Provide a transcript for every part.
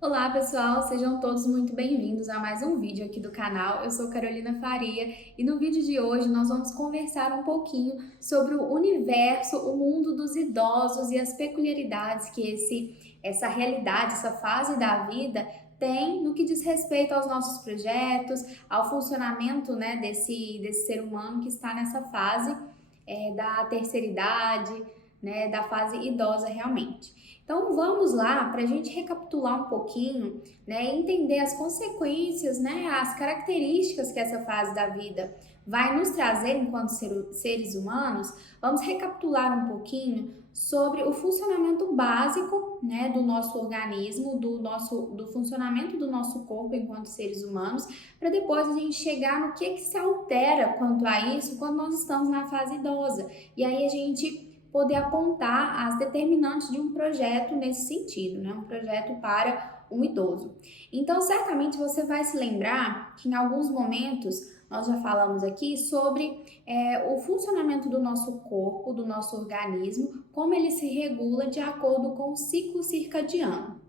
Olá pessoal, sejam todos muito bem-vindos a mais um vídeo aqui do canal. Eu sou Carolina Faria e no vídeo de hoje nós vamos conversar um pouquinho sobre o universo, o mundo dos idosos e as peculiaridades que essa realidade, essa fase da vida tem no que diz respeito aos nossos projetos, ao funcionamento, né, desse ser humano que está nessa fase da terceira idade, né, da fase idosa realmente. Então vamos lá para a gente recapitular um pouquinho, né, entender as consequências, né, as características que essa fase da vida vai nos trazer enquanto seres humanos. Vamos recapitular um pouquinho sobre o funcionamento básico, né, do nosso organismo, do funcionamento do nosso corpo enquanto seres humanos, para depois a gente chegar no que se altera quanto a isso quando nós estamos na fase idosa. E aí a gente poder apontar as determinantes de um projeto nesse sentido, né? Um projeto para um idoso. Então, certamente você vai se lembrar que em alguns momentos nós já falamos aqui sobre o funcionamento do nosso corpo, do nosso organismo, como ele se regula de acordo com o ciclo circadiano.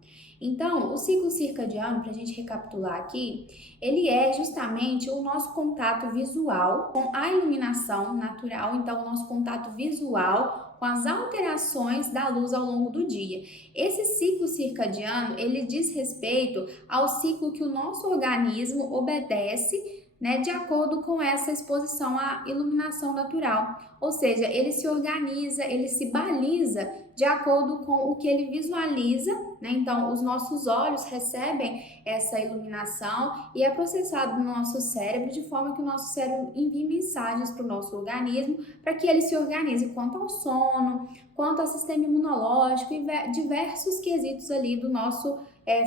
Então, o ciclo circadiano, para a gente recapitular aqui, ele é justamente o nosso contato visual com a iluminação natural, então o nosso contato visual com as alterações da luz ao longo do dia. Esse ciclo circadiano, ele diz respeito ao ciclo que o nosso organismo obedece, né, de acordo com essa exposição à iluminação natural. Ou seja, ele se organiza, ele se baliza de acordo com o que ele visualiza, né? Então, os nossos olhos recebem essa iluminação e é processado no nosso cérebro de forma que o nosso cérebro envie mensagens para o nosso organismo para que ele se organize quanto ao sono, quanto ao sistema imunológico e diversos quesitos ali do nosso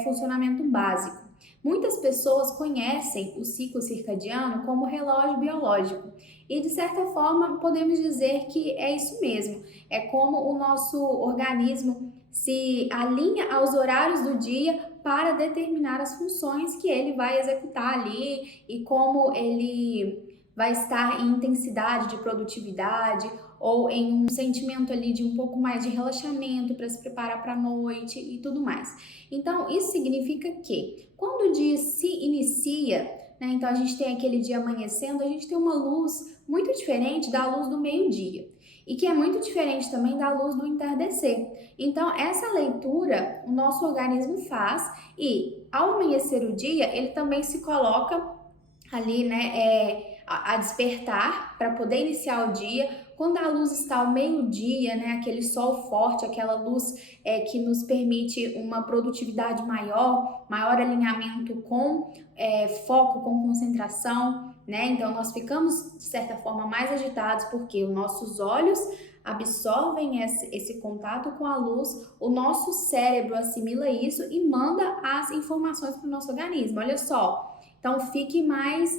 funcionamento básico. Muitas pessoas conhecem o ciclo circadiano como relógio biológico e, de certa forma, podemos dizer que é isso mesmo. É como o nosso organismo se alinha aos horários do dia para determinar as funções que ele vai executar ali e como ele vai estar em intensidade de produtividade ou em um sentimento ali de um pouco mais de relaxamento para se preparar para a noite e tudo mais. Então, isso significa que quando o dia se inicia, né, então a gente tem aquele dia amanhecendo, a gente tem uma luz muito diferente da luz do meio-dia e que é muito diferente também da luz do entardecer. Então, essa leitura o nosso organismo faz e ao amanhecer o dia, ele também se coloca ali, né, a despertar para poder iniciar o dia. Quando a luz está ao meio-dia, né, aquele sol forte, aquela luz que nos permite uma produtividade maior, maior alinhamento com foco, com concentração, né? Então nós ficamos de certa forma mais agitados porque os nossos olhos absorvem esse contato com a luz, o nosso cérebro assimila isso e manda as informações para o nosso organismo. Olha só, então fique mais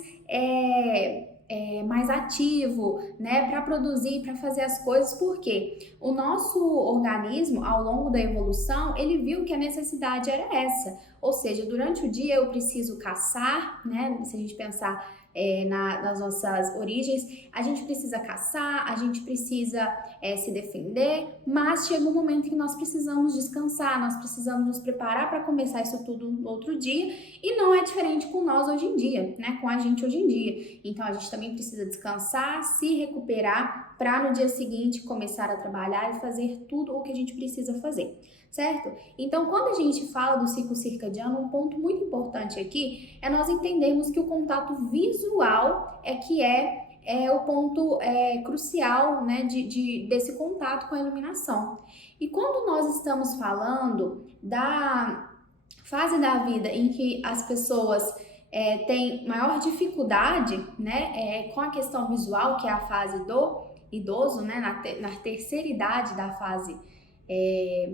ativo, né, para produzir, para fazer as coisas, porque o nosso organismo, ao longo da evolução, ele viu que a necessidade era essa, ou seja, durante o dia eu preciso caçar, né, se a gente pensar nas nossas origens, a gente precisa caçar, a gente precisa se defender, mas chega um momento em que nós precisamos descansar, nós precisamos nos preparar para começar isso tudo no outro dia, e não é diferente com nós hoje em dia, né, com a gente hoje em dia. Então a gente também precisa descansar, se recuperar para no dia seguinte começar a trabalhar e fazer tudo o que a gente precisa fazer, certo? Então, quando a gente fala do ciclo circadiano, um ponto muito importante aqui é nós entendermos que o contato visual é o ponto crucial, né, desse contato com a iluminação. E quando nós estamos falando da fase da vida em que as pessoas têm maior dificuldade, né, com a questão visual, que é a fase do idoso, né, na terceira idade da fase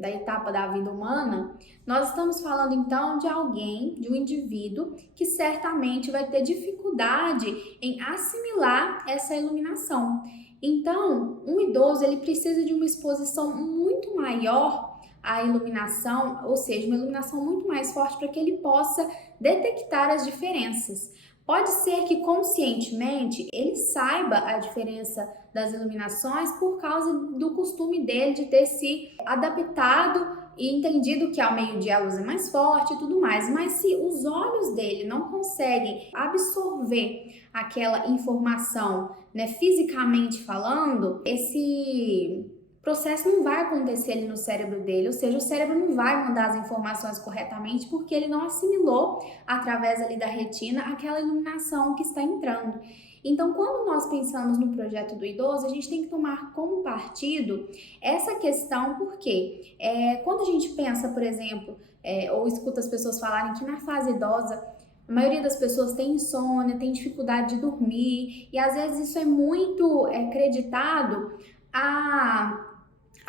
da etapa da vida humana, nós estamos falando então de alguém, de um indivíduo que certamente vai ter dificuldade em assimilar essa iluminação. Então, um idoso ele precisa de uma exposição muito maior à iluminação, ou seja, uma iluminação muito mais forte para que ele possa detectar as diferenças. Pode ser que conscientemente ele saiba a diferença das iluminações por causa do costume dele de ter se adaptado e entendido que ao meio-dia a luz é mais forte e tudo mais, mas se os olhos dele não conseguem absorver aquela informação, né, fisicamente falando, esse processo não vai acontecer ali no cérebro dele, ou seja, o cérebro não vai mandar as informações corretamente porque ele não assimilou através ali da retina aquela iluminação que está entrando. Então, quando nós pensamos no projeto do idoso, a gente tem que tomar como partido essa questão, porque quando a gente pensa, por exemplo, ou escuta as pessoas falarem que na fase idosa a maioria das pessoas tem insônia, tem dificuldade de dormir, e às vezes isso é muito acreditado a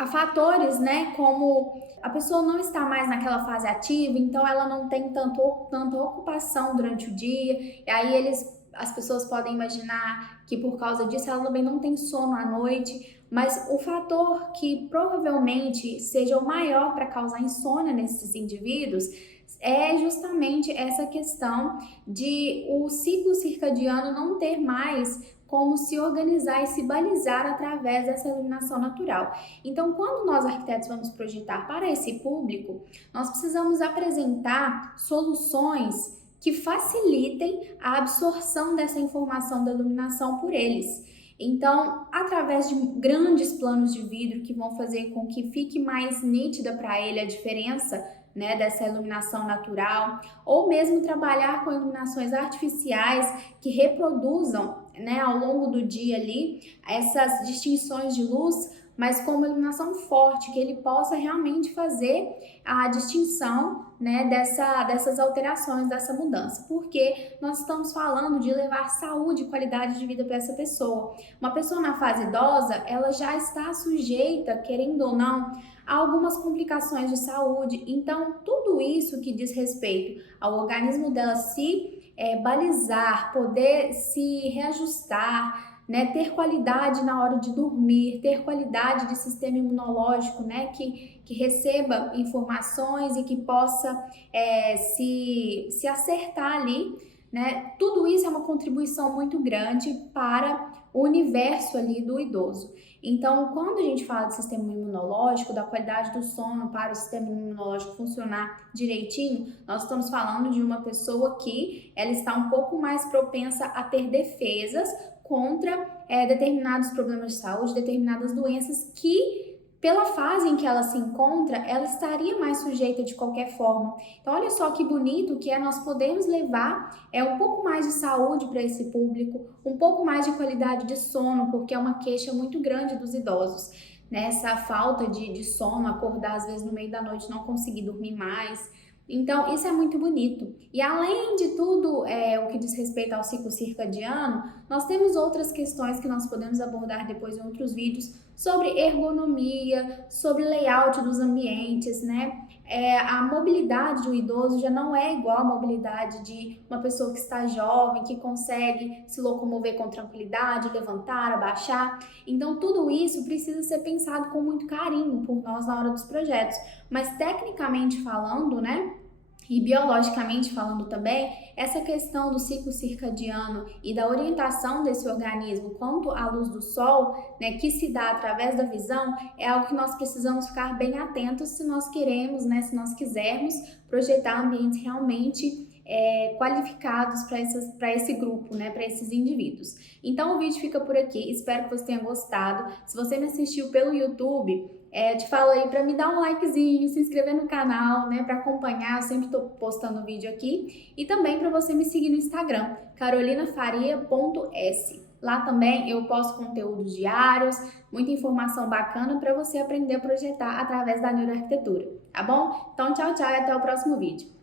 fatores, né, como a pessoa não está mais naquela fase ativa, então ela não tem tanta ocupação durante o dia, e aí as pessoas podem imaginar que por causa disso ela também não tem sono à noite, mas o fator que provavelmente seja o maior para causar insônia nesses indivíduos é justamente essa questão de o ciclo circadiano não ter mais como se organizar e se balizar através dessa iluminação natural. Então, quando nós arquitetos vamos projetar para esse público, nós precisamos apresentar soluções que facilitem a absorção dessa informação da iluminação por eles. Então, através de grandes planos de vidro que vão fazer com que fique mais nítida para ele a diferença, né, dessa iluminação natural, ou mesmo trabalhar com iluminações artificiais que reproduzam, né, ao longo do dia ali essas distinções de luz, mas com uma iluminação forte, que ele possa realmente fazer a distinção, né, dessas alterações, dessa mudança, porque nós estamos falando de levar saúde e qualidade de vida para essa pessoa. Uma pessoa na fase idosa, ela já está sujeita, querendo ou não, a algumas complicações de saúde, então tudo isso que diz respeito ao organismo dela se balizar, poder se reajustar, né, ter qualidade na hora de dormir, ter qualidade de sistema imunológico, né, que receba informações e que possa se acertar ali, né, tudo isso é uma contribuição muito grande para o universo ali do idoso. Então, quando a gente fala de sistema imunológico, da qualidade do sono para o sistema imunológico funcionar direitinho, nós estamos falando de uma pessoa que ela está um pouco mais propensa a ter defesas contra determinados problemas de saúde, determinadas doenças que, pela fase em que ela se encontra, ela estaria mais sujeita de qualquer forma. Então, olha só que bonito que nós podemos levar um pouco mais de saúde para esse público, um pouco mais de qualidade de sono, porque é uma queixa muito grande dos idosos, né? Essa falta de sono, acordar às vezes no meio da noite, não conseguir dormir mais. Então, isso é muito bonito. E além de tudo, o que diz respeito ao ciclo circadiano, nós temos outras questões que nós podemos abordar depois em outros vídeos sobre ergonomia, sobre layout dos ambientes, né? A mobilidade de um idoso já não é igual à mobilidade de uma pessoa que está jovem, que consegue se locomover com tranquilidade, levantar, abaixar. Então, tudo isso precisa ser pensado com muito carinho por nós na hora dos projetos. Mas, tecnicamente falando, né? E biologicamente falando também, essa questão do ciclo circadiano e da orientação desse organismo quanto à luz do sol, né, que se dá através da visão, é algo que nós precisamos ficar bem atentos se nós queremos, né, se nós quisermos projetar ambientes realmente qualificados para esse grupo, né, para esses indivíduos. Então o vídeo fica por aqui, espero que você tenha gostado. Se você me assistiu pelo YouTube, te falo aí para me dar um likezinho, se inscrever no canal, né, para acompanhar, eu sempre estou postando vídeo aqui, e também para você me seguir no Instagram, carolinafaria.s. Lá também eu posto conteúdos diários, muita informação bacana para você aprender a projetar através da neuroarquitetura, tá bom? Então tchau, tchau e até o próximo vídeo.